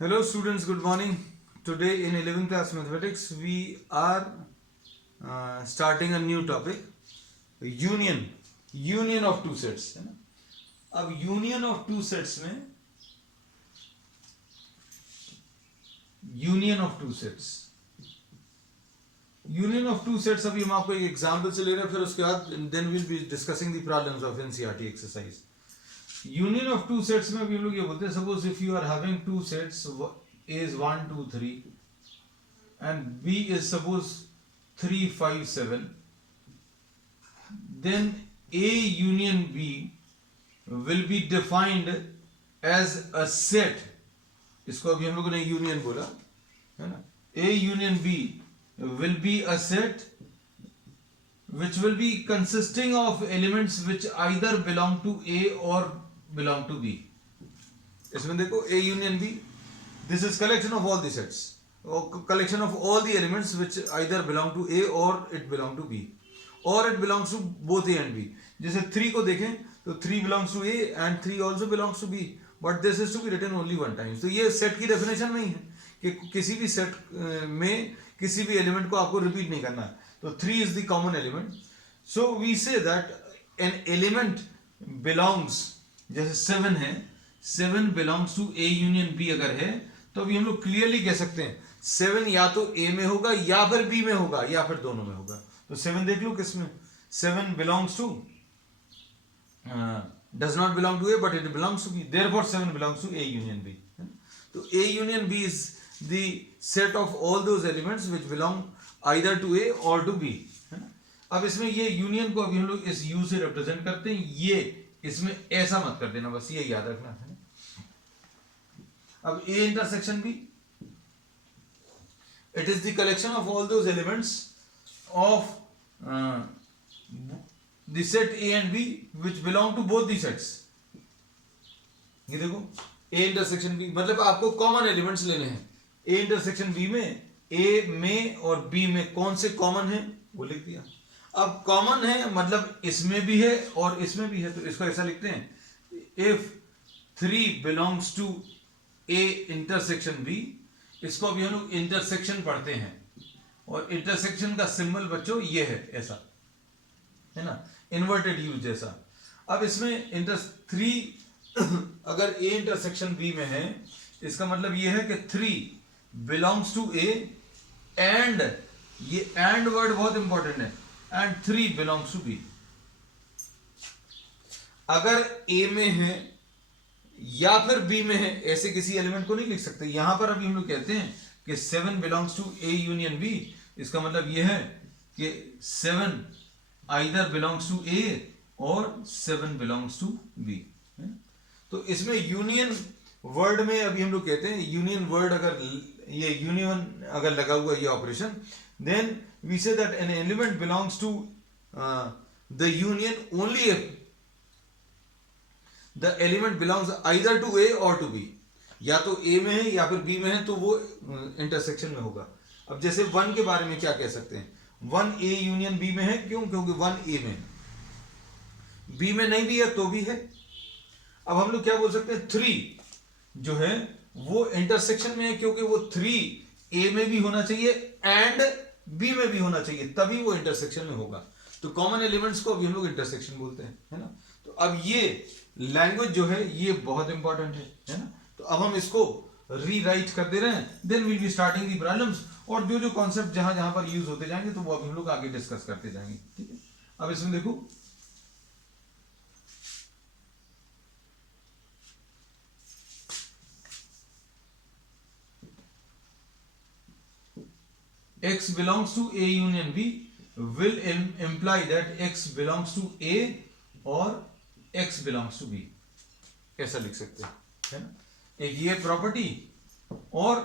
Hello students, good morning. Today in 11th class mathematics we are starting a new topic, union of two sets, है ना. अब union of two sets में union of two sets अभी हम आपको एक example से ले रहे हैं, फिर उसके बाद then we'll be discussing the problems of NCERT exercise. Union of two sets में भी हम लोग ये बोलते हैं, suppose if you are having two sets, A is 1 2 3 and B is suppose 3 5 7, then A union B will be defined as a set. इसको अभी हम लोगों ने यूनियन बोला है ना. A union B will be a set which will be consisting of elements which either belong to A or belong to B. इसमें देखो A union B, this is collection of all the sets, or collection of all the elements which either belong to A or it belong to B, or it belongs to both A and B. जैसे 3 को देखें तो 3 belongs to A and 3 also belongs to B, but this is to be written only one time. तो ये set की definition नहीं है कि किसी भी सेट में किसी भी एलिमेंट को आपको रिपीट नहीं करना है. तो 3 is the common element. So we say that an element belongs, जैसे 7 है, 7 belongs to A union B अगर है, तो अभी हम लोग क्लियरली कह सकते हैं 7 या तो A में होगा या फिर B में होगा या फिर दोनों में होगा. तो 7 देख लो किसमें, 7 belongs to does not belong to A but it belongs to B, therefore 7 belongs to A union B. तो A union B is the set of all those elements which belong either to A or to B, है ना. अब इसमें ये union को अभी हम लोग इस U से रिप्रेजेंट करते हैं, ये इसमें ऐसा मत कर देना, बस ये याद रखना है. अब A intersection B, it is the collection of all those elements of the set A and B which belong to both the sets. ये देखो A इंटरसेक्शन B मतलब आपको कॉमन एलिमेंट्स लेने हैं. A इंटरसेक्शन B में A में और B में कौन से कॉमन है वो लिख दिया. अब कॉमन है मतलब इसमें भी है और इसमें भी है, तो इसको ऐसा लिखते हैं, if 3 belongs to A intersection B. इसको अभी हम लोग इंटरसेक्शन पढ़ते हैं और इंटरसेक्शन का सिंबल बच्चों ये है, ऐसा है ना, इन्वर्टेड यू जैसा. अब इसमें 3 अगर A इंटरसेक्शन B में है, इसका मतलब ये है कि 3 बिलोंग्स टू A एंड, ये एंड वर्ड बहुत इंपॉर्टेंट है, एंड 3 बिलोंग्स टू B. अगर A में है या फिर B में है, ऐसे किसी एलिमेंट को नहीं लिख सकते. यहां पर अभी हम लोग कहते हैं कि 7 belongs to A union B. इसका मतलब यह है कि 7 आइदर बिलोंग्स टू A और 7 बिलोंग्स टू B. तो इसमें यूनियन वर्ड में अभी हम लोग कहते हैं, यूनियन वर्ड अगर ये यूनियन अगर लगा हुआ ये operation, then we say that an element belongs to the union only if the element belongs either to A और टू बी. या तो ए में है या फिर बी में है तो वो इंटरसेक्शन में होगा. अब जैसे 1 के बारे में क्या कह सकते हैं, 1 ए यूनियन बी में है, क्यों, क्योंकि 1 ए में, बी में नहीं भी है तो भी है. अब हम लोग क्या बोल सकते हैं, 3 जो है वो इंटरसेक्शन में है क्योंकि वो 3 ए में भी होना चाहिए एंड बी में भी होना चाहिए, तभी वो इंटरसेक्शन में होगा. तो कॉमन एलिमेंट्स को अभी हम लोग इंटरसेक्शन बोलते हैं, है ना. तो अब ये लैंग्वेज जो है ये बहुत इंपॉर्टेंट है ना. तो अब हम इसको रीराइट कर दे रहे हैं, then will be starting the problems, और जो जो कॉन्सेप्ट जहां जहां पर यूज होते जाएंगे तो वो अभी हम लोग आगे डिस्कस करते जाएंगे, ठीक है. अब इसमें देखो, X belongs to A union B will imply that X belongs to A और X belongs to B, ऐसा लिख सकते हैं, है ना. एक ये प्रॉपर्टी, और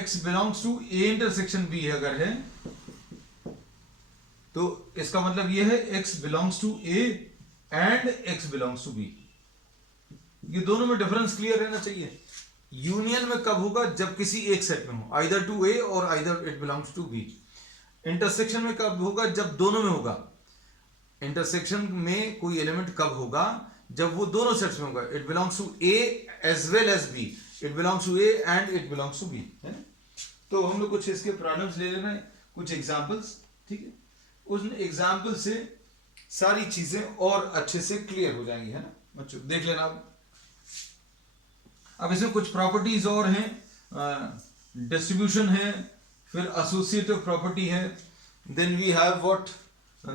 X belongs to A intersection B अगर है तो इसका मतलब ये है X belongs to A and X belongs to B. ये दोनों में डिफरेंस क्लियर रहना चाहिए. यूनियन में कब होगा, जब किसी एक सेट में हो, आइदर टू ए और either it belongs to B. Intersection में कब होगा, जब दोनों में होगा. इंटरसेक्शन में कोई एलिमेंट कब होगा, जब वो दोनों सेट्स में होगा. It belongs to A as well as B, it belongs to A and it belongs to B, है ना। तो हम लोग कुछ इसके प्रॉब्लम्स ले लेना है, कुछ एग्जांपल्स, ठीक है। उन एग्जांपल से सारी चीजें और अच्छे से क्लियर हो जाएंगी, है ना बच्चों। देख लेना अब इसमें कुछ प्रॉपर्टीज और हैं, डिस्ट्रीब्यूशन है, फिर एसोसिएटिव प्रॉपर्टी है, then we have what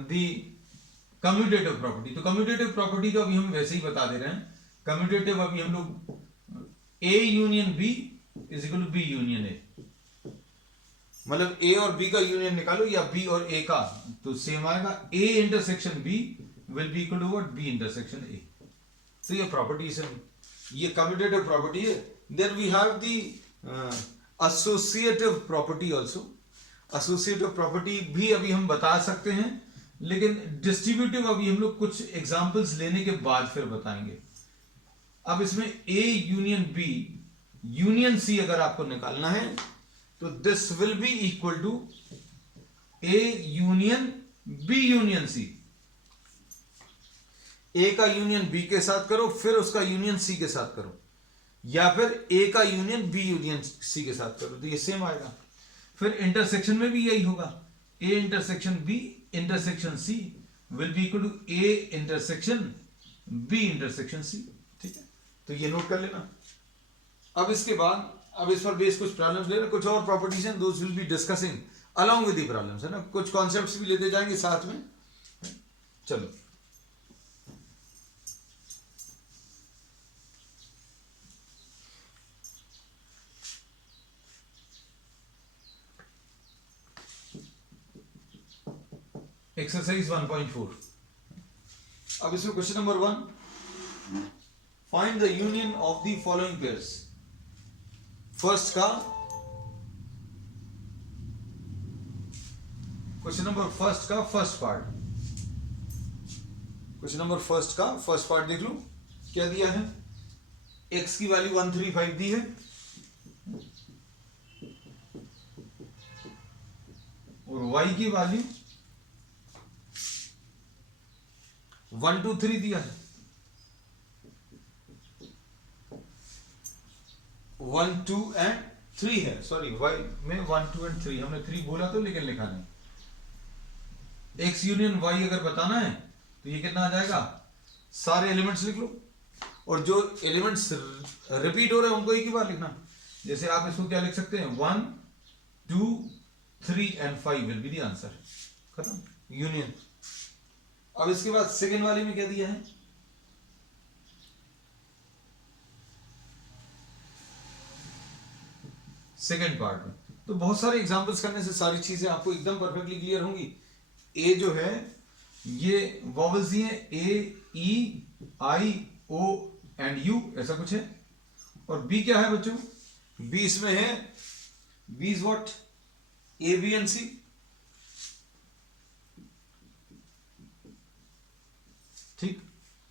the commutative property. तो कम्यूटेटिव प्रॉपर्टी तो अभी हम वैसे ही बता दे रहे हैं। कम्यूटेटिव अभी हम लोग A union B is equal to B union A, मतलब ए और बी का यूनियन निकालो या बी और ए का, तो सेम आएगा। A intersection B will be equal to what, B intersection A. तो ये प्रॉपर्टीज है, ये कम्यूटेटिव प्रॉपर्टी है। Then we have the associative property also. Associative property भी अभी हम बता सकते हैं, लेकिन डिस्ट्रीब्यूटिव अभी हम लोग कुछ एग्जांपल्स लेने के बाद फिर बताएंगे। अब इसमें A union B union C अगर आपको निकालना है तो this will be equal to A union B union C. A का यूनियन बी के साथ करो, फिर उसका यूनियन सी के साथ करो, या फिर ए का यूनियन बी यूनियन सी के साथ करो, तो ये सेम आएगा। फिर इंटरसेक्शन में भी यही होगा, A intersection B intersection C will be equal to A intersection B intersection C, ठीक है। तो ये नोट कर लेना। अब इसके बाद अब इस पर बेस कुछ प्रॉब्लम्स लेना, कुछ और प्रॉपर्टीज हैं, those will be discussing along with the problems, है ना। कुछ कॉन्सेप्ट्स भी लेते जाएंगे साथ में। चलो एक्सरसाइज 1.4। अब इसमें question number 1, find the union of the following pairs. First का क्वेश्चन नंबर फर्स्ट का first part, question number first का फर्स्ट पार्ट देख लो। क्या दिया है, x की वैल्यू 135 दी है, और y की वैल्यू 1 2 3 दिया है। 1 2 एंड 3 है, सॉरी y में 1 2 एंड 3, हमने 3 बोला तो लेकिन लिखा नहीं। x यूनियन y अगर बताना है तो ये कितना आ जाएगा, सारे एलिमेंट्स लिख लो, और जो एलिमेंट्स रिपीट हो रहे हैं उनको एक ही बार लिखना। जैसे आप इसको क्या लिख सकते हैं, 1 2 3 and 5 will be the answer, खत्म, यूनियन। अब इसके बाद सेकेंड वाले में क्या दिया है, सेकेंड पार्ट में तो बहुत सारे एग्जांपल्स करने से सारी चीजें आपको एकदम परफेक्टली क्लियर होंगी। ए जो है ये वॉवल्स दिए हैं, ए ई आई ओ एंड यू, ऐसा कुछ है। और बी क्या है बच्चों, बी इसमें है, B is what, A B and C, ठीक।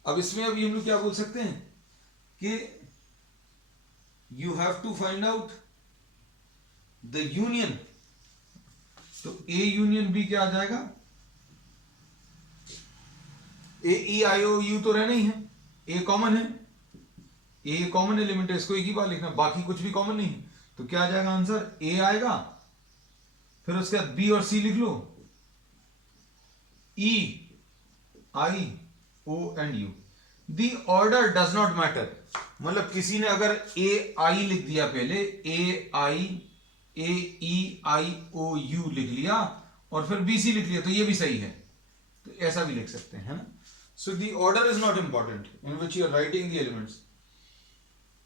अब इसमें अभी हम लोग क्या बोल सकते हैं कि you have to find out the union. तो ए यूनियन बी क्या आ जाएगा, ए ई आई ओ यू तो रहना ही है, ए कॉमन है, ए कॉमन एलिमेंट है, इसको एक ही बार लिखना, बाकी कुछ भी कॉमन नहीं है। तो क्या आ जाएगा आंसर, ए आएगा, फिर उसके बाद बी और सी लिख लो, E I O and U. The order does not matter, मतलब किसी ने अगर ए आई लिख दिया पहले, ए आई ए ई आई ओ यू लिख लिया और फिर बी सी लिख लिया, तो ये भी सही है, तो ऐसा भी लिख सकते हैं, है ना। So the order is not important in which you are writing the elements.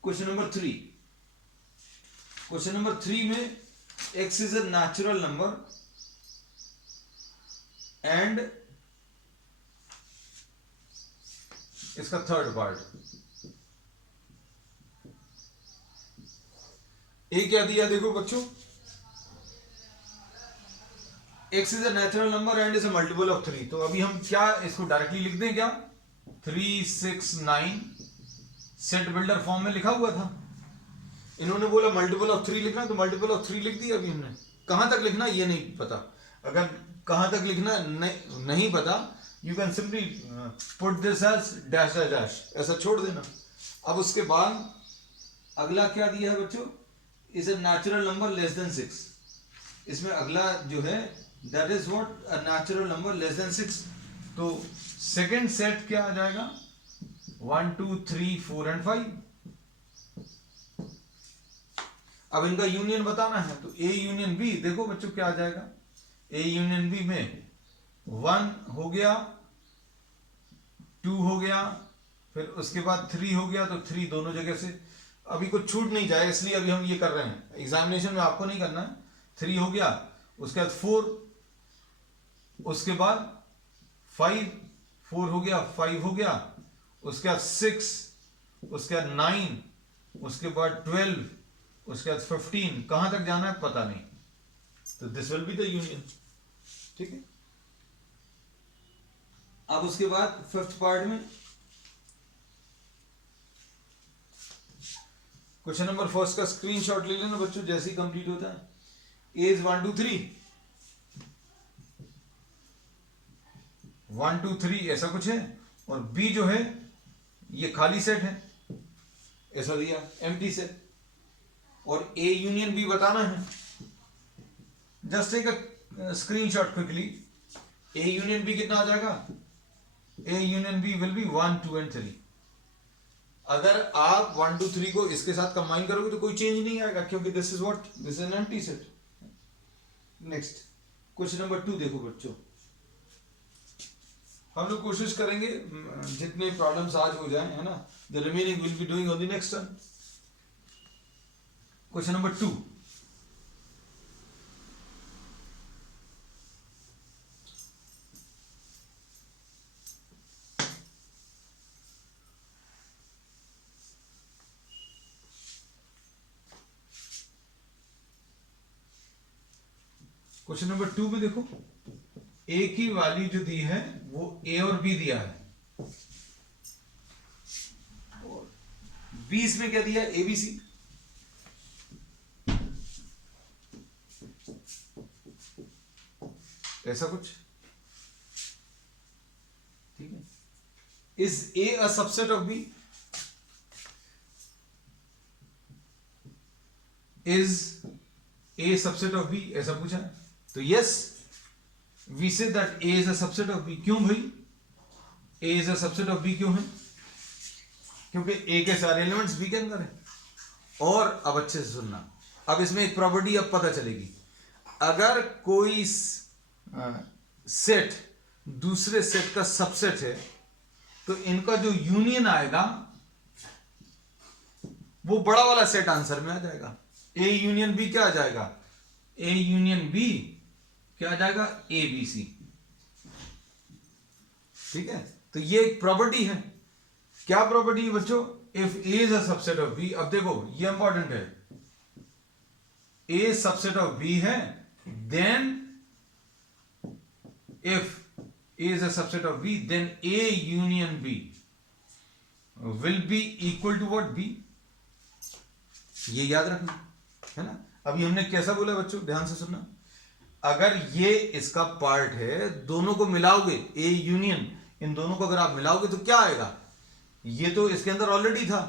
Question number 3, question number 3 में x is a natural number and इसका थर्ड पार्ट, ए क्या दिया देखो बच्चों, x is a natural number and is a multiple of 3। तो अभी हम क्या इसको डायरेक्टली लिख दें क्या, 3 6 9 सेट बिल्डर फॉर्म में लिखा हुआ था। इन्होंने बोला मल्टीपल ऑफ 3 लिखना, तो मल्टीपल ऑफ 3 लिख दिया। अभी हमने कहां तक लिखना ये नहीं पता, अगर कहां तक लिखना नहीं पता, you can simply put this as dash dash dash, ऐसा छोड़ देना। अब उसके बाद अगला क्या दिया है बच्चों, is a natural number less than 6। इसमें अगला जो है that is what, a natural number less than 6। तो सेकंड सेट क्या आ जाएगा, 1 2 3 4 एंड 5। अब इनका यूनियन बताना है, तो ए यूनियन बी, देखो बच्चों क्या आ जाएगा, ए यूनियन बी में 1 हो गया, 2 हो गया, फिर उसके बाद 3 हो गया, तो 3 दोनों जगह से, अभी कुछ छूट नहीं जाए इसलिए अभी हम ये कर रहे हैं, एग्जामिनेशन में आपको नहीं करना है। 3 हो गया, उसके बाद 4, उसके बाद 5, 4 हो गया, 5 हो गया, उसके बाद 6, उसके बाद 9, उसके बाद 12, उसके बाद 15, कहां तक जाना है पता नहीं। तो this will be the union, ठीक है। अब उसके बाद फिफ्थ पार्ट में क्वेश्चन नंबर फर्स्ट का स्क्रीनशॉट ले लेना बच्चों, जैसे ही कंप्लीट होता है। ए इज 1 2 3, 1 2 3 ऐसा कुछ है, और बी जो है ये खाली सेट है, ऐसा दिया एम्प्टी सेट, और ए यूनियन बी बताना है। Just take a screenshot quickly. A union B कितना आ जाएगा, A union B will be 1 2 and 3। अगर आप 1 2 3 को इसके साथ कंबाइन करोगे तो कोई चेंज नहीं आएगा, क्योंकि this is what, this is an empty set. Next question number 2 देखो बच्चों, हम लोग कोशिश करेंगे जितने प्रॉब्लम्स आज हो जाएं, है ना, the remaining will be doing on the next term. Question number 2, question number 2 में देखो, ए की वैल्यू जो दी है वो ए और बी दिया है, और 20 में क्या दिया है, एबीसी। ऐसा कुछ, ठीक है। Is A a subset of B, is A subset of B, ऐसा पूछा है। तो yes, we say that A is a subset of B. क्यों भाई A is a subset of B क्यों है, क्योंकि ए के सारे एलिमेंट्स बी के अंदर है। और अब अच्छे से सुनना, अब इसमें एक प्रॉपर्टी अब पता चलेगी, अगर कोई सेट दूसरे सेट का सबसेट है तो इनका जो यूनियन आएगा वो बड़ा वाला सेट आंसर में आ जाएगा। ए यूनियन बी क्या आ जाएगा, ए यूनियन बी क्या आ जाएगा, ए बी सी, ठीक है। तो ये एक प्रॉपर्टी है। क्या प्रॉपर्टी है बच्चों, if A is a subset of B. अब देखो ये इंपॉर्टेंट है, ए सबसेट ऑफ बी है, then if A is a subset of B, then A union B will be equal to what, B. ये याद रखना है ना। अभी हमने कैसा बोला बच्चों, ध्यान से सुनना, अगर ये इसका पार्ट है, दोनों को मिलाओगे, ए यूनियन, इन दोनों को अगर आप मिलाओगे तो क्या आएगा, ये तो इसके अंदर ऑलरेडी था,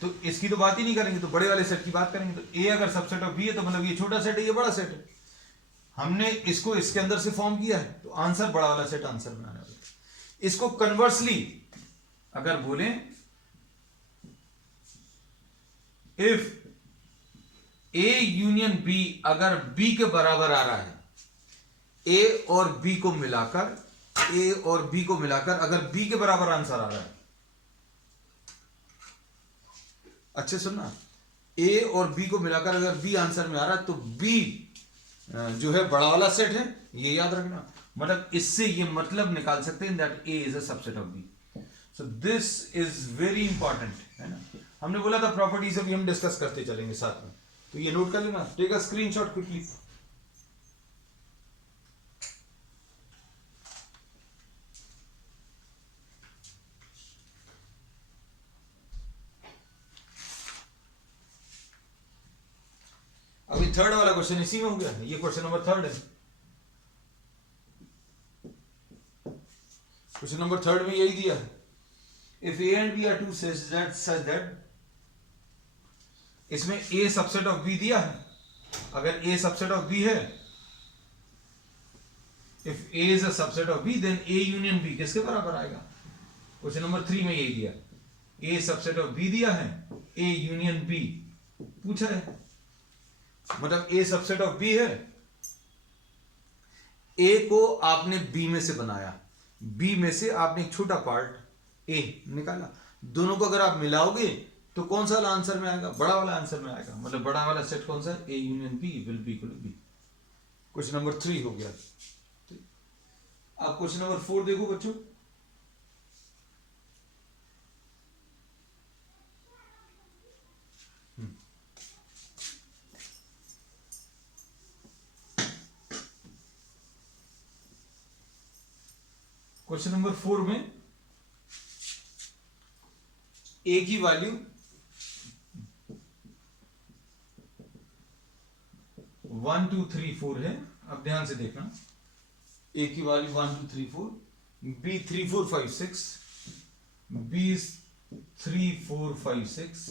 तो इसकी तो बात ही नहीं करेंगे, तो बड़े वाले सेट की बात करेंगे। तो ए अगर सबसेट ऑफ बी है तो मतलब ये छोटा सेट है, ये बड़ा सेट है, हमने इसको इसके अंदर से फॉर्म किया है, तो आंसर बड़ा वाला सेट आंसर में आने वाला है। इसको कन्वर्सली अगर बोलें, इफ ए यूनियन बी अगर बी के बराबर आ रहा है, ए और बी को मिलाकर, ए और बी को मिलाकर अगर बी के बराबर आंसर आ रहा है, अच्छे सुनना, ए और बी को मिलाकर अगर बी आंसर में आ रहा है तो बी जो है बड़ा वाला सेट है, ये याद रखना। मतलब इससे ये मतलब निकाल सकते हैं that A is a subset of B. So this is very important, है ना। हमने बोला था प्रॉपर्टीज अभी हम डिस्कस करते चलेंगे साथ में, तो ये नोट कर लेना, टेक अ स्क्रीनशॉट क्विकली। अभी थर्ड वाला क्वेश्चन इसी में हो गया, ये क्वेश्चन नंबर 3 है। क्वेश्चन नंबर 3 में यही दिया है, if A and B are two such that इसमें ए सबसेट ऑफ बी दिया है, अगर ए सबसेट ऑफ बी है, if A is a subset of B then A union B किसके बराबर आएगा? क्वेश्चन नंबर 3 में यही दिया, ए सबसेट ऑफ बी दिया है, ए यूनियन बी पूछा है, मतलब ए सबसेट ऑफ बी है, ए को आपने बी में से बनाया, बी में से आपने एक छोटा पार्ट ए निकाला, दोनों को अगर आप मिलाओगे तो कौन सा वाला आंसर में आएगा? बड़ा वाला आंसर में आएगा, मतलब बड़ा वाला सेट कौन सा है? A union B will be equal to B. Question number 3 हो गया। अब क्वेश्चन नंबर 4 देखो बच्चों, क्वेश्चन नंबर 4 में ए की वैल्यू 1 2 3 4 है। अब ध्यान से देखना, ए की वैल्यू 1 2 3 4, बी 3 4 5 6, बी 3 4 5 6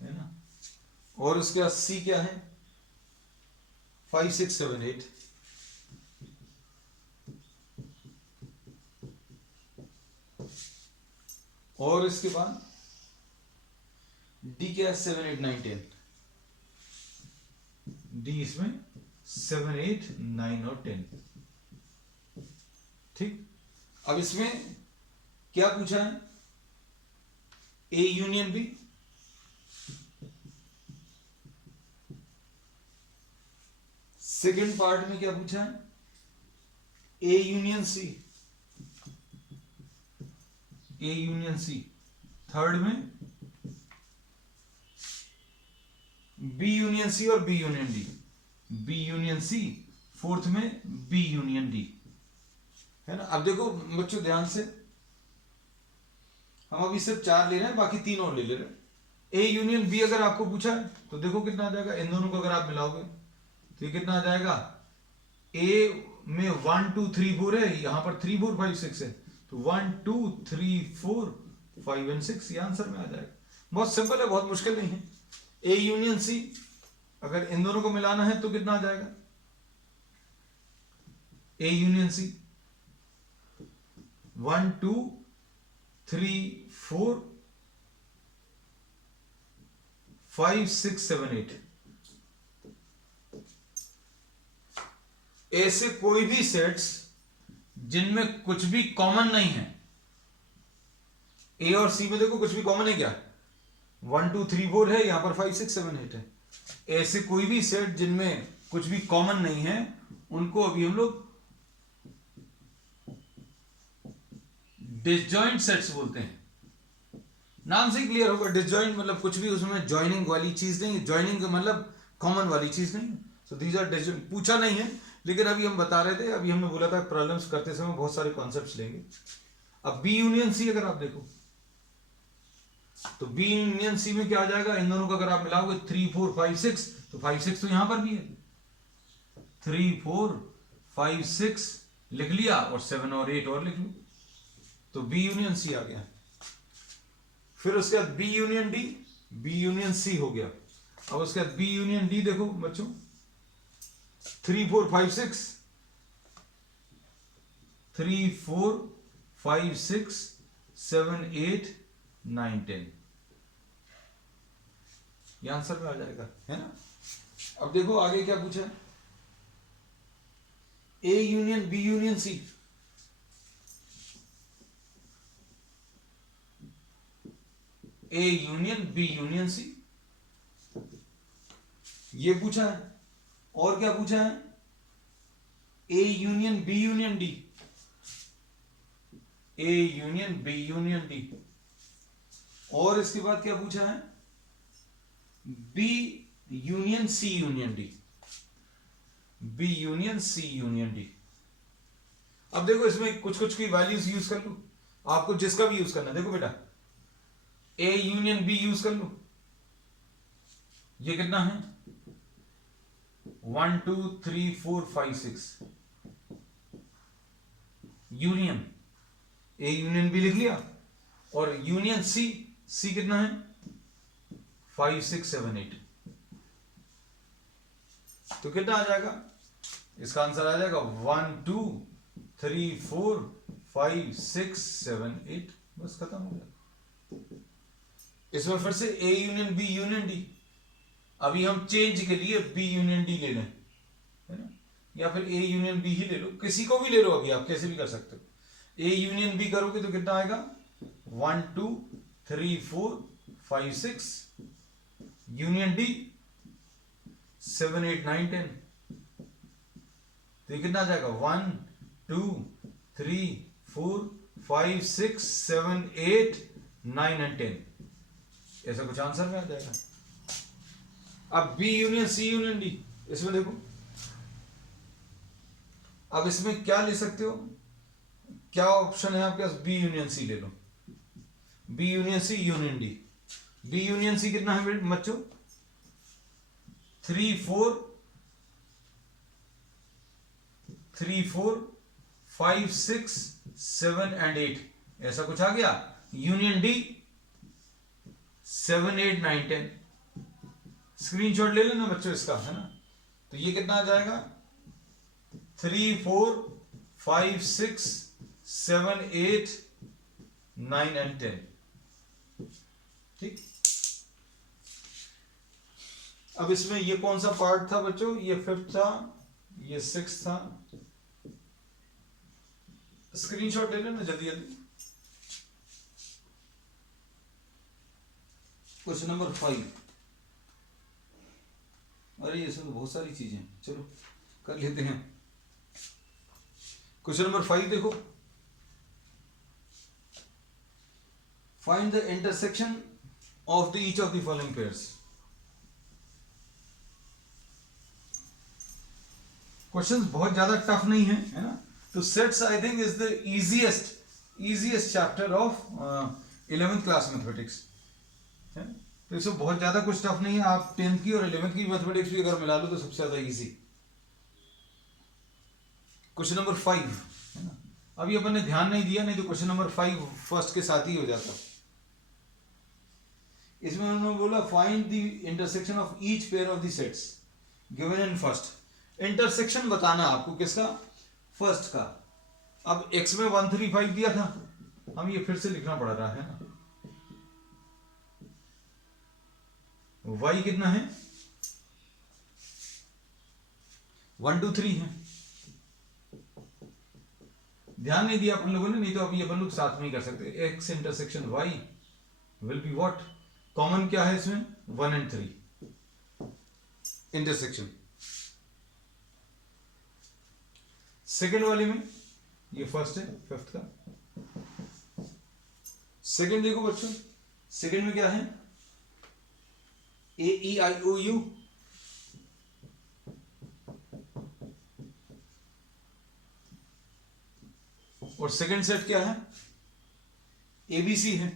है ना, और उसके बाद सी क्या है? 5 6 7 8, और इसके बाद डी क्या है? 7 8 9 10, डी इसमें 7 8 9 और 10। ठीक, अब इसमें क्या पूछा है? A union B, second part में क्या पूछा है? A union C, A union C, third में बी यूनियन सी और B union D, B union C, fourth में बी यूनियन डी, है ना। अब देखो बच्चों ध्यान से, हम अभी सिर्फ 4 ले रहे हैं, बाकी 3 और ले रहे हैं। ए यूनियन बी अगर आपको पूछा है तो देखो कितना आ जाएगा, इन दोनों को अगर आप मिलाओगे तो ये कितना आ जाएगा? ए में 1 2 3 4 है, यहां पर 3 4 5 6 है, तो 1 2 3 4 5 एंड 6 ये आंसर में आ जाएगा। बहुत सिंपल है, बहुत मुश्किल नहीं है। ए यूनियन सी, अगर इन दोनों को मिलाना है तो कितना आ जाएगा? ए यूनियन सी 1 2 3 4 5 6 7 8, ऐसे कोई भी सेट्स जिनमें कुछ भी कॉमन नहीं है, ए और सी में देखो कुछ भी कॉमन है क्या? 1 2 3 4 है, यहां पर 5 6 7 8 है। ऐसे कोई भी सेट जिनमें कुछ भी कॉमन नहीं है, उनको अभी हम लोग डिसजॉइंट सेट्स बोलते हैं। नाम से क्लियर होगा, डिसजॉइंट मतलब कुछ भी उसमें जॉइनिंग वाली चीज नहीं है, जॉइनिंग का मतलब कॉमन वाली चीज नहीं है। सो दीज आर डिसजॉइंट, पूछा नहीं है लेकिन अभी हम बता रहे थे, अभी हमने बोला था प्रॉब्लम्स करते समय बहुत सारे कॉन्सेप्ट्स लेंगे। अब बी यूनियन सी अगर आप देखो तो बी यूनियन सी में क्या आ जाएगा? इन दोनों को अगर आप मिलाओगे 3 4 5 6, तो 5 6 तो यहां पर भी है, 3 4 5 6 लिख लिया और 7 और 8 और लिख लो, तो बी यूनियन सी आ गया। फिर उसके बाद B union D, B union C हो गया। अब उसके बाद बी यूनियन डी देखो बच्चों, 3 4 5 6, 3 4 5 6 7 8 9 10, ये आंसर में आ जाएगा, है ना। अब देखो आगे क्या पूछा है? A union B union C, A union B union C, ये पूछा है। और क्या पूछा है? A union B union D, A union B union D, और इसके बाद क्या पूछा है? B union C union D, B union C union D. अब देखो इसमें कुछ कुछ की वैल्यूज यूज कर लो, आपको जिसका भी यूज करना है। देखो बेटा, ए यूनियन बी यूज कर लो, ये कितना है? 1 2 3 4 5 6, यूनियन ए यूनियन बी लिख लिया, और यूनियन सी, सी कितना है? 5 6 7 8। तो कितना आ जाएगा? इसका आंसर आ जाएगा 1 2 3 4 5 6 7 8। बस खत्म हो गया। इसमें फिर से A union B union D. अभी हम चेंज के लिए बी यूनियन डी ले लें, है ना, या फिर ए यूनियन बी ही ले लो, किसी को भी ले लो, अभी आप कैसे भी कर सकते हो। ए यूनियन बी करोगे तो कितना आएगा? 1 2 3 4 5 6 यूनियन डी 7 8 9 10। तो ये कितना आ जाएगा? 1 2 3 4 5 6 7 8 9 एंड 10। ऐसा कुछ आंसर में आ जाएगा। अब B union C union D, इसमें देखो, अब इसमें क्या ले सकते हो? क्या ऑप्शन है आपके पास? बी यूनियन सी ले लो। B union C union D. B union C कितना है बच्चों? 3 4 5 6 7 एंड 8। ऐसा कुछ आ गया। Union D 7 8 9 10। स्क्रीनशॉट ले लेना बच्चों इसका, है ना। तो ये कितना आ जाएगा? 3 4 5 6 7 8 9 एंड 10। ठीक। अब इसमें ये कौन सा पार्ट था बच्चों? ये 5th था, ये 6th था। स्क्रीनशॉट ले लेना जल्दी जल्दी। Question number 5। अरे ये सब बहुत सारी चीजें, चलो कर लेते हैं। क्वेश्चन नंबर 5 देखो। Find the intersection of the each of the following pairs. Questions बहुत ज्यादा टफ नहीं है ना। तो sets I think is the easiest chapter of 11th class mathematics. तो इसमें बहुत ज्यादा कुछ टफ नहीं है। आप 10th की और 11th की मैथमेटिक्स भी अगर मिला लो तो सबसे ज्यादा इजी। क्वेश्चन नंबर 5, है ना। अभी अपन ने ध्यान नहीं दिया, नहीं तो क्वेश्चन नंबर 5 फर्स्ट के साथ ही हो जाता। इसमें उन्होंने बोला find the intersection of each pair of the sets given in first. Intersection बताना आपको किसका? फर्स्ट का। अब x में 1 3 5 दिया था, हम ये फिर से लिखना पड़ रहा है ना। y कितना है? 1 2 3 है। ध्यान नहीं दिया अपन लोगों ने, नहीं तो अभी अपन लोग साथ में ही कर सकते। x intersection y will be what? Common क्या है इसमें? 1 and 3 इंटरसेक्शन। सेकेंड वाले में ये फर्स्ट है 5th का। सेकेंड देखो बच्चों, सेकेंड में क्या है? ए ई आई ओ यू। और सेकेंड सेट क्या है? एबीसी है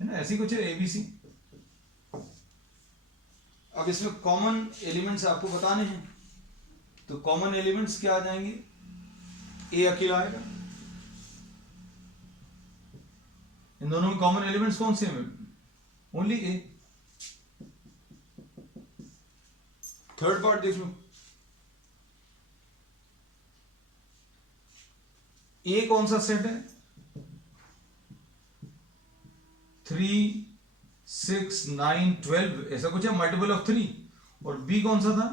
ना, ऐसी कुछ है एबीसी। अब इसमें कॉमन एलिमेंट्स आपको बताने हैं। तो कॉमन एलिमेंट्स क्या आ जाएंगे? ए अकेला आएगा। इन दोनों में कॉमन एलिमेंट्स कौन से हैं? ओनली ए। थर्ड पार्ट देख लो। ए कौन सा सेट है? 3 6 9 12 ऐसा कुछ है, मल्टीपल ऑफ 3। और बी कौन सा था?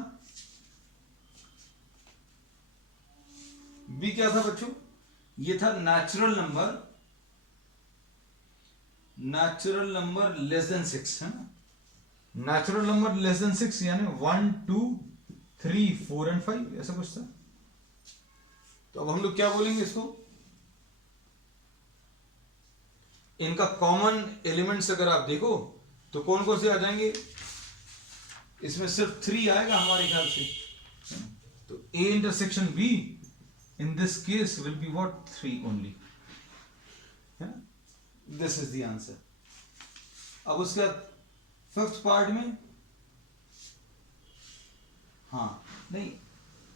बी क्या था बच्चों? ये था नेचुरल नंबर लेस देन 6, है ना। नेचुरल नंबर लेस देन 6 यानी 1 2 3 4 एंड 5 ऐसा कुछ था। तो अब हम लोग क्या बोलेंगे इसको? इनका कॉमन एलिमेंट्स अगर आप देखो तो कौन कौन से आ जाएंगे? इसमें सिर्फ 3 आएगा हमारे ख्याल से। तो A intersection B in this case will be what? 3 only. Yeah? This is the answer. अब उसका 5th पार्ट में, हाँ नहीं,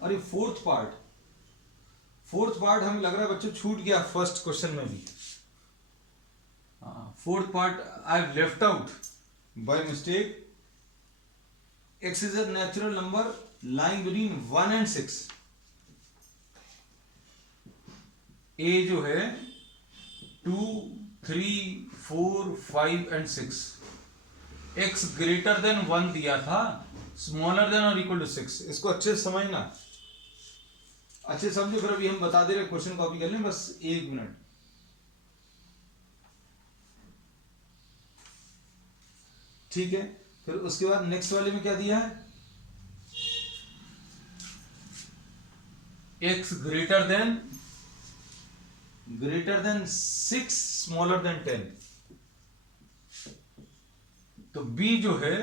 अरे 4th पार्ट हमें लग रहा है बच्चों छूट गया फर्स्ट क्वेश्चन में भी। हाँ 4th part I left out. By mistake x is a natural number lying between 1 and 6। a जो है 2, 3, 4, 5 and 6, x ग्रेटर देन 1 दिया था, स्मॉलर देन और इक्वल टू 6। इसको अच्छे से समझना, अच्छे समझो। फिर अभी हम बता दे रहे, क्वेश्चन कॉपी कर लें बस 1 मिनट। ठीक है, फिर उसके बाद नेक्स्ट वाले में क्या दिया है, x greater than 6 smaller than 10। तो b जो है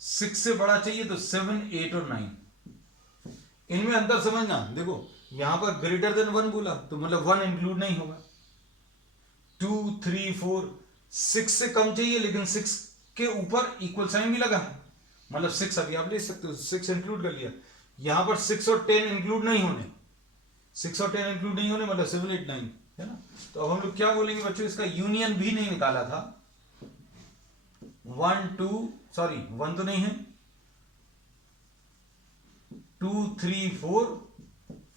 6 से बड़ा चाहिए, तो 7, 8 और 9। इनमें अंतर समझना, देखो यहां पर ग्रेटर देन 1 बोला तो मतलब 1 इंक्लूड नहीं होगा। 2, 3, 4, 6 से कम चाहिए लेकिन 6 के ऊपर इक्वल साइन भी लगा है, मतलब 6 अभी आप ले सकते हो, 6 इंक्लूड कर लिया। यहां पर 6 और 10 इंक्लूड नहीं होने, 6 और 10 इंक्लूड नहीं होने, मतलब 7, 8, 9 है ना। तो अब हम लोग क्या बोलेंगे बच्चों, इसका यूनियन भी नहीं निकाला था। 1 तो नहीं है, 2, 3, 4,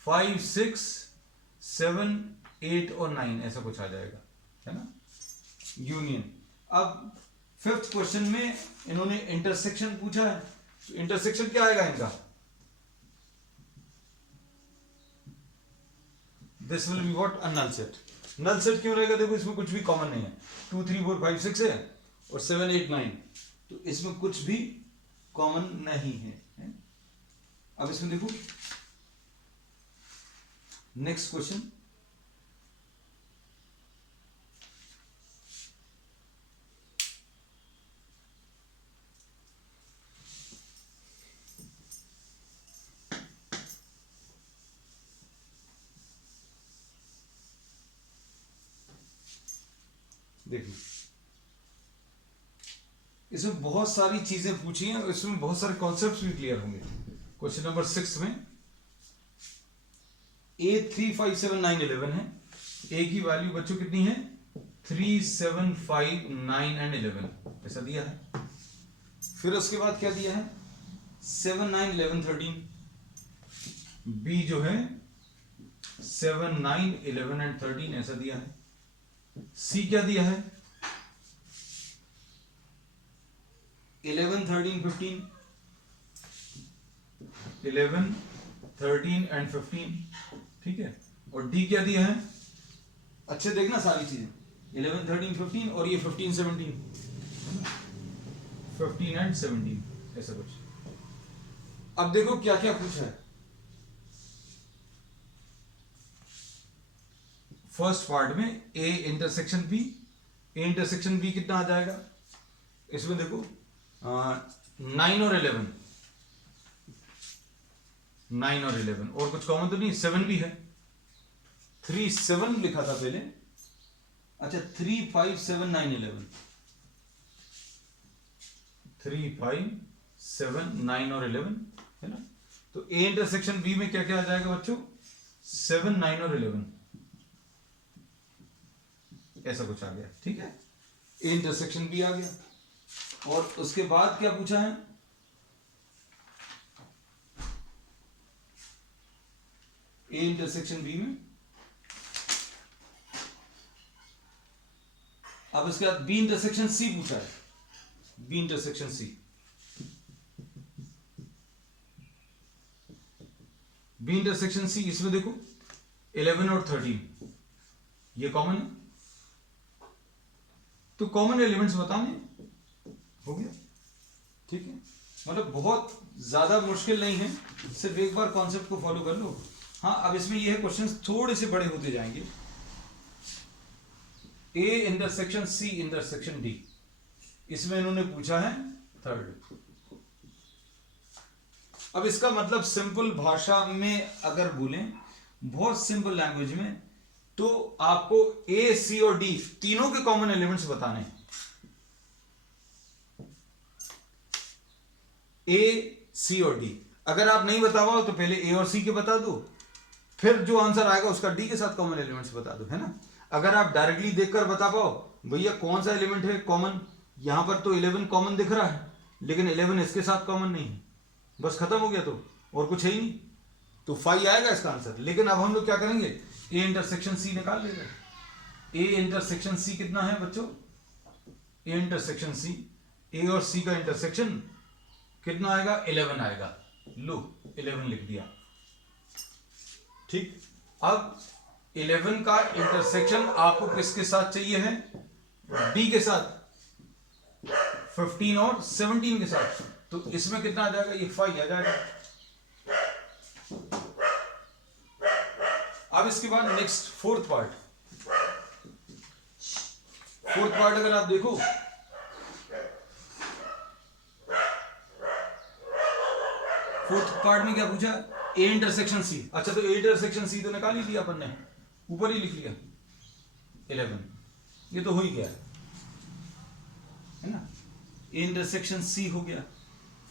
5, 6, 7, 8 और 9 ऐसा कुछ आ जाएगा, है ना, यूनियन। अब 5th क्वेश्चन में इन्होंने इंटरसेक्शन पूछा है, तो इंटरसेक्शन क्या आएगा इनका, this will be what, a null set. Null set क्यों रहेगा, देखो इसमें कुछ भी कॉमन नहीं है। 2, 3, 4, 5, 6 है और 7, 8, 9, तो इसमें कुछ भी कॉमन नहीं है। अब इसमें देखो नेक्स्ट क्वेश्चन, देखिए इसमें बहुत सारी चीजें पूछी हैं, इसमें बहुत सारे कॉन्सेप्ट्स भी क्लियर होंगे। क्वेश्चन नंबर 6 में a 3, 5, 7, 9, 11 है। a की वैल्यू बच्चों कितनी है, 3, 7, 5, 9 एंड 11 ऐसा दिया है। फिर उसके बाद क्या दिया है, 7, 9, 11, 13। b जो है 7, 9, 11 एंड 13 ऐसा दिया है। c क्या दिया है, 11, 13, 15, 11, 13 एंड 15, ठीक है। और d क्या दिया है, अच्छे देखना सारी चीजें, 11, 13, 15 और ये 15, 17, 15 एंड 17 ऐसा कुछ। अब देखो क्या क्या पूछा है। फर्स्ट पार्ट में a intersection b, a intersection b कितना आ जाएगा, इसमें देखो 9 और 11, 9 और 11 और कुछ कॉमन तो नहीं, 7 भी है। 3, 7 लिखा था पहले, अच्छा 3, 5, 7, 9, 11, 3, 5, 7, 9 और 11 है ना। तो a इंटरसेक्शन b में क्या क्या आ जाएगा बच्चों, 7, 9 और 11 ऐसा कुछ आ गया, ठीक है। a इंटरसेक्शन b आ गया। और उसके बाद क्या पूछा है, a इंटरसेक्शन b में, अब इसके बाद b इंटरसेक्शन c पूछा है, b intersection c, b intersection c, इसमें देखो 11 और 13 ये कॉमन है, तो कॉमन एलिमेंट्स बताने हो गया, ठीक है। मतलब बहुत ज्यादा मुश्किल नहीं है, सिर्फ एक बार कॉन्सेप्ट को फॉलो कर लो। हाँ, अब इसमें ये है, क्वेश्चंस थोड़े से बड़े होते जाएंगे। a intersection c intersection d, इसमें इन्होंने पूछा है 3rd। अब इसका मतलब सिंपल भाषा में अगर बोलें, बहुत सिंपल लैंग्वेज में, तो आपको a, c और d तीनों के कॉमन एलिमेंट्स बताने हैं। a, c और d अगर आप नहीं बता पाओ तो पहले a और c के बता दो, फिर जो आंसर आएगा उसका d के साथ कॉमन एलिमेंट्स बता दो, है ना। अगर आप डायरेक्टली देखकर बता पाओ भैया कौन सा एलिमेंट है कॉमन, यहां पर तो 11 कॉमन दिख रहा है, लेकिन 11 इसके साथ कॉमन नहीं है, बस खत्म हो गया, तो और कुछ है ही नहीं, तो 5 आएगा इसका आंसर। लेकिन अब हम लोग क्या करेंगे, ए इंटरसेक्शन सी निकाल लेंगे। ए इंटरसेक्शन सी कितना है बच्चों, ए इंटरसेक्शन सी, ए और सी का इंटरसेक्शन कितना आएगा, 11 आएगा। लो 11 लिख दिया, ठीक। अब 11 का इंटरसेक्शन आपको किसके साथ चाहिए है, डी के साथ, 15 और 17 के साथ, तो इसमें कितना आ जाएगा, ये 5 आ जाएगा। अब इसके बाद नेक्स्ट फोर्थ पार्ट अगर आप देखो, फोर्थ पार्ट में क्या पूछा, ए इंटरसेक्शन सी। अच्छा, तो ए इंटरसेक्शन सी तो निकाल ही लिया अपन ने, ऊपर ही लिख लिया 11, ये तो हो ही गया है ना, ए इंटरसेक्शन सी हो गया।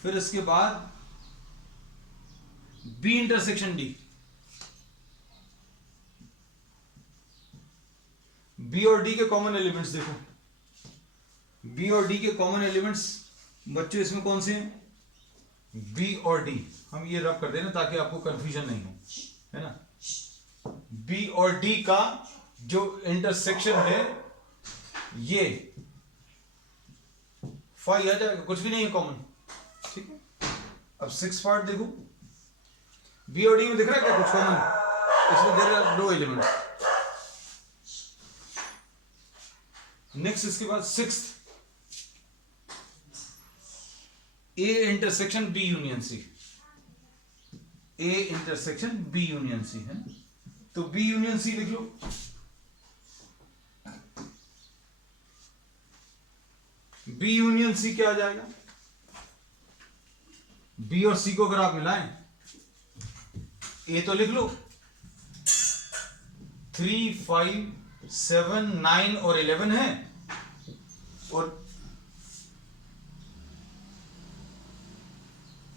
फिर इसके बाद बी इंटरसेक्शन डी, बी और डी के कॉमन एलिमेंट्स देखो, बी और डी के कॉमन एलिमेंट्स बच्चों इसमें कौन से हैं, बी और डी, हम ये रब कर देना ताकि आपको कंफ्यूजन नहीं हो, है ना। बी और डी का जो इंटरसेक्शन है ये 5 आ जाएगा, कुछ भी नहीं है कॉमन, ठीक है। अब 6 पार्ट देखो, बी और डी में दिख रहा है क्या कुछ कॉमन, इसमें there are no elements. Next इसके बाद 6th, A intersection B union C, A intersection B union C है, तो बी यूनियन सी लिख लो। बी यूनियन सी क्या आ जाएगा, बी और सी को अगर आप मिलाएं, ए तो लिख लो 3, 5, 7, 9 और 11 है,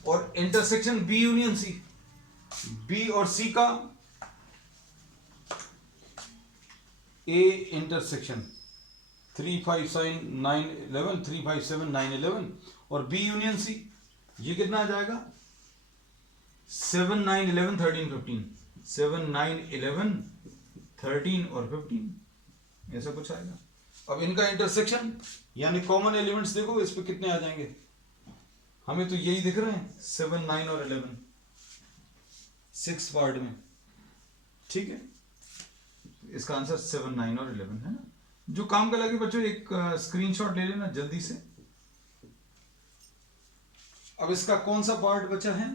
और intersection B union C, B और सी का ए इंटरसेक्शन 3, 5, 7, 9, 11, 3, 5, 7, 9, 11, और बी यूनियन सी ये कितना आ जाएगा, 7, 9, 11, 13, 15, 7, 9, 11, 13 और 15, ऐसा कुछ आएगा। अब इनका इंटरसेक्शन यानी कॉमन एलिमेंट्स देखो, इस पे कितने आ जाएंगे, हमें तो यही दिख रहे हैं 7, 9 और 11 6 पार्ट में, ठीक है। इसका आंसर 7, 9 और 11 है ना। जो काम का लगे बच्चों, एक स्क्रीनशॉट ले लेना जल्दी से। अब इसका कौन सा पार्ट बचा है,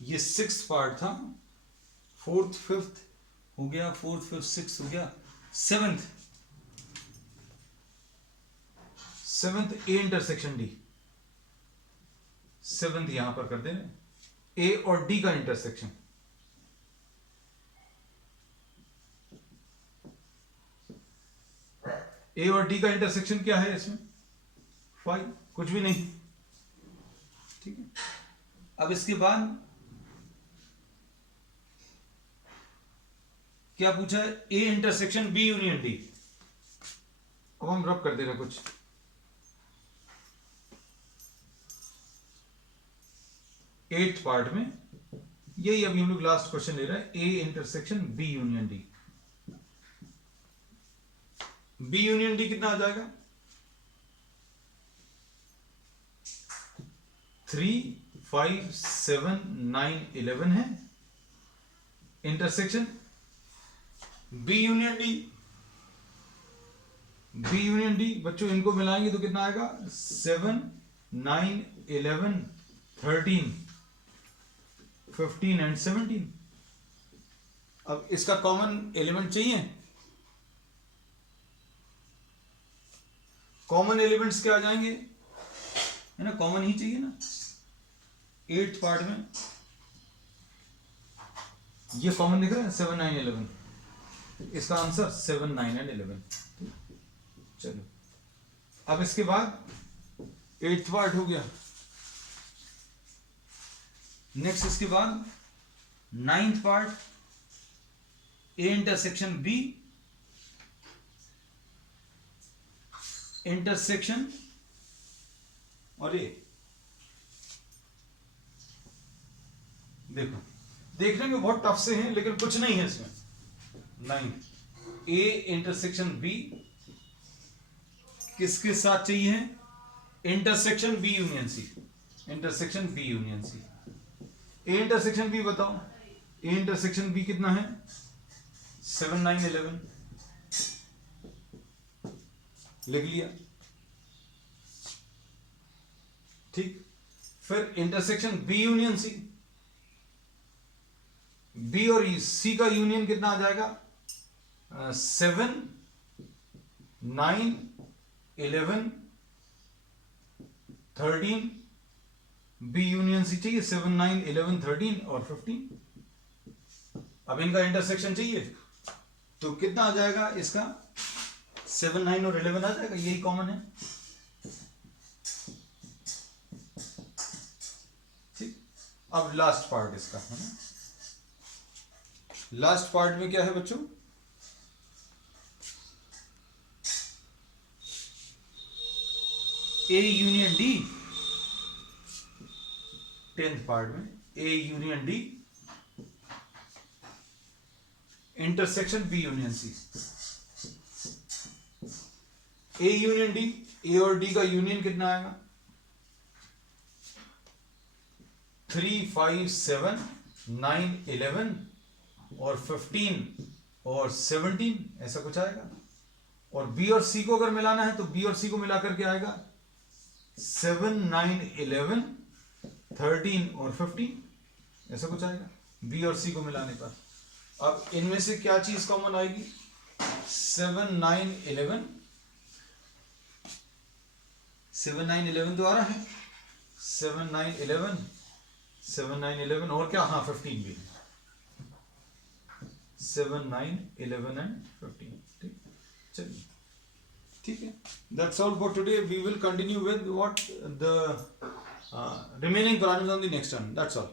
ये 6th पार्ट था, 4th, 5th हो गया, 4th, 5th, 6th हो गया, 7th A intersection D, 7th यहां पर कर देना, ए और डी का इंटरसेक्शन, ए और डी का इंटरसेक्शन क्या है इसमें, 5, कुछ भी नहीं, ठीक है। अब इसके बाद क्या पूछा है, A intersection B union D. अब हम रब कर दे रहे कुछ, एट्थ पार्ट में यही अभी हम लोग लास्ट क्वेश्चन ले रहे हैं, A intersection B union D. B union D कितना आ जाएगा, 3, 5, 7, 9, 11 है intersection B union D. B union D बच्चों इनको मिलाएंगे तो कितना आएगा, 7, 9, 11, 13, 15 एंड 17। अब इसका कॉमन एलिमेंट चाहिए, कॉमन एलिमेंट्स क्या आ जाएंगे, है ना, कॉमन ही चाहिए ना। 8th पार्ट में ये कॉमन दिख रहा है 7, 9, 11, इसका आंसर 7, 9 एंड 11। चलो अब इसके बाद 8th पार्ट हो गया। नेक्स्ट इसके बाद 9th part, A intersection B intersection और ए। देखो देखने में बहुत टफ से हैं लेकिन कुछ नहीं है इसमें। 9 ए इंटरसेक्शन बी किसके साथ चाहिए है? Intersection B union C. Intersection B union C. A intersection B बताओ। ए इंटरसेक्शन बी कितना है? 7 9 11 लिख लिया। ठीक, फिर intersection B union C. B और सी का यूनियन कितना आ जाएगा? 7 9 11 13। बी यूनियन सी चाहिए 7 9 11 13 और 15। अब इनका इंटरसेक्शन चाहिए तो कितना आ जाएगा इसका? 7 9 और 11 आ जाएगा, यही कॉमन है। ठीक, अब लास्ट पार्ट इसका है ना। लास्ट पार्ट में क्या है बच्चों? ए यूनियन डी। 10th पार्ट में A union D intersection B union C. A union D, A और डी का यूनियन कितना आएगा? 3 5 7 9 11 और 15 और 17 ऐसा कुछ आएगा। और बी और सी को अगर मिलाना है तो बी और सी को मिलाकर के आएगा 7 9 11 13 और 15 ऐसा कुछ आएगा बी और सी को मिलाने पर। अब इनमें से क्या चीज कॉमन आएगी? 7 9 11 7 9 11 तो आ रहा है। 7 9 11 7 9 11 और क्या? हाँ 15 भी। 7 9 11 एंड 15। ठीक, चलिए ठीक है। That's all for today. We will continue with what the remaining problems on the next one. That's all.